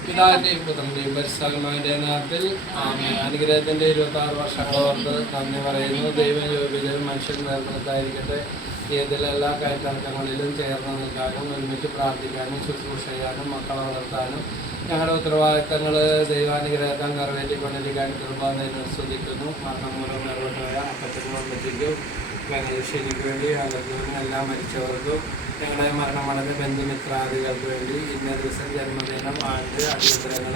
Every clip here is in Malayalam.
പിതാവിന്റെയും പുത്രന്റെയും പരിശുദ്ധമായ നാട്ടിൽ. അനുഗ്രഹത്തിന്റെ ഇരുപത്തി ആറ് വർഷങ്ങളോർത്ത് നന്ദി പറയുന്നു ദൈവം യോഗ്യതയും മനുഷ്യൻ നേർന്നതായിരിക്കട്ടെ ഏതിലെല്ലാ കയറ്റിറക്കങ്ങളിലും ചേർന്ന് നിൽക്കാനും ഒരുമിച്ച് പ്രാർത്ഥിക്കാനും ശുശ്രൂഷ ചെയ്യാനും മക്കളെ വളർത്താനും ഞങ്ങളുടെ ഉത്തരവാദിത്തങ്ങൾ ദൈവാനുഗ്രഹത്താൽ നിറവേറ്റിക്കൊണ്ടിരിക്കാൻ കൃപാന്ന് ശ്രദ്ധിക്കുന്നു മരണം മൂലം നിറവേറ്റായ അപ്പത്തിനും അമ്മച്ചിക്കും ശനിക്ക് വേണ്ടി അവർക്കും എല്ലാ മരിച്ചവർക്കും ഞങ്ങളുടെ മരണമടഞ്ഞ ബന്ധുമിത്രാദികൾക്ക് വേണ്ടി ഇന്ന ദിവസം ജന്മദിനം ആണ്ട് അടിയന്തരങ്ങൾ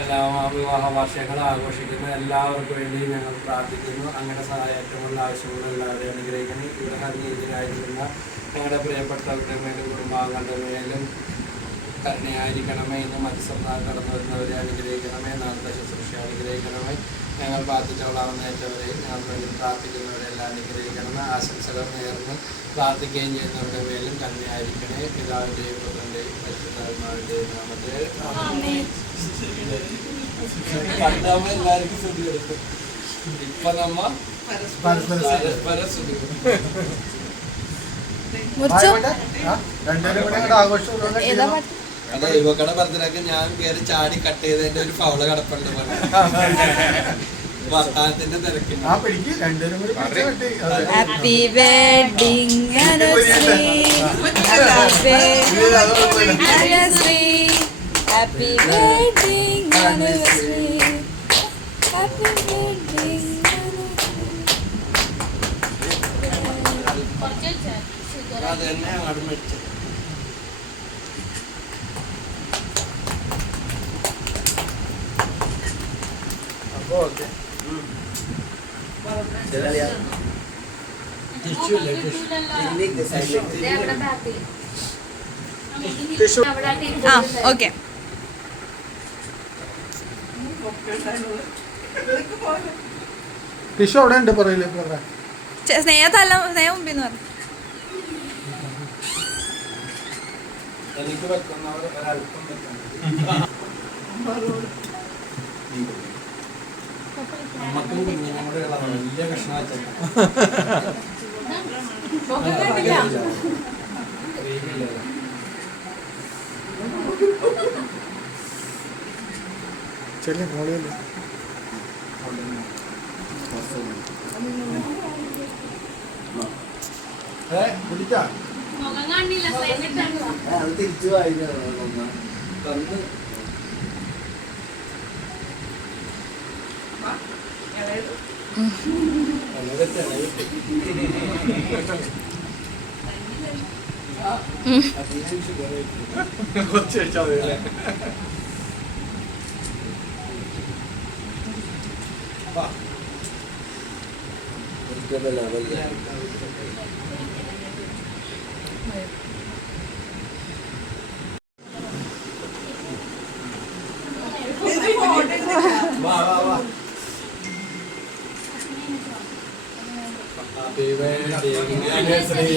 എല്ലാ വിവാഹ വാർഷികങ്ങൾ ആഘോഷിക്കുന്ന. എല്ലാവർക്കും വേണ്ടി ഞങ്ങൾ പ്രാർത്ഥിക്കുന്നു. അങ്ങനെ സഹായത്തിനുള്ള ആവശ്യമുള്ള എല്ലാവരെയും അനുഗ്രഹിക്കുന്നു ഇവിടെ ഹരിഞ്ഞെതിരായിരിക്കുന്ന ഞങ്ങളുടെ പ്രിയപ്പെട്ടവരുടെ മേലും കുടുംബാംഗങ്ങളുടെ മേലും കരുണയായിരിക്കണമേ. ഇന്ന് മത്സ്യപ്രാ കടന്നു വരുന്നവരെ അനുഗ്രഹിക്കണമേ. നാളത്തെ ശുശ്രൂഷ അനുഗ്രഹിക്കണമേ. ഞങ്ങൾ പ്രാർത്ഥിച്ചോളാവുന്നേറ്റവരെയും ഞങ്ങൾ വേണ്ടി പ്രാർത്ഥിക്കുന്നവരെല്ലാം അനുഗ്രഹിക്കണമേ. ആശംസകൾ നേർന്ന് പ്രാർത്ഥിക്കുകയും ചെയ്യുന്നവരുടെ മേലും കരുണയായിരിക്കണേ. പിതാവിന്റെയും പുത്രന്റെയും പരിശുദ്ധാത്മാവിന്റെയും നാമത്തെ എല്ലാവർക്കും ഇപ്പൊ നമ്മ പരസ്പര അതെ ഇവക്കടെ ബർത്ത്ഡേക്ക് ഞാൻ കയറി ചാടി കട്ട് ചെയ്തതിന്റെ ഒരു ഫൗൾ കടപ്പുണ്ട് വർത്താനത്തിന്റെ. അതെ. Happy wedding happy wedding anniversary happy wedding കുറച്ച് വെച്ചാൽ ഷുഗർ അത് തന്നെ അങ്ങോട്ട് മേടിച്ചത് അപ്പൊ ഓക്കെ ആ ഓക്കെ ടിഷ്യൂ അവിടെ ഉണ്ട് പറയില്ലേ പറയാം സ്നേഹത്തല്ല സ്നേഹം മുമ്പിന്ന് പറഞ്ഞു എനിക്ക് വെക്കുന്നവർ ഒരല്പം വെക്കണം നമുക്കും കുഞ്ഞിനും കൂടെ ഉള്ളതാണ് വലിയ കഷ്ണം ചെല്ലി മോളിയല്ലേ തിരിച്ചു വായിച്ചു കുറച്ച് കഴിച്ചാൽ മതി അല്ലേ? വാ വാ വാ. ഹാപ്പി വെഡിങ് ആനിവേഴ്സറി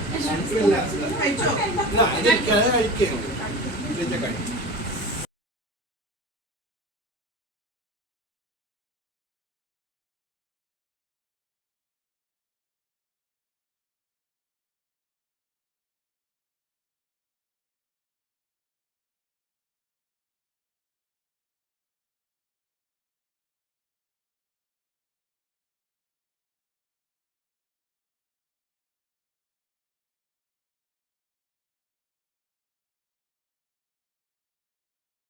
തണുപ്പില്ല കഴിക്കേ കഴിക്കേ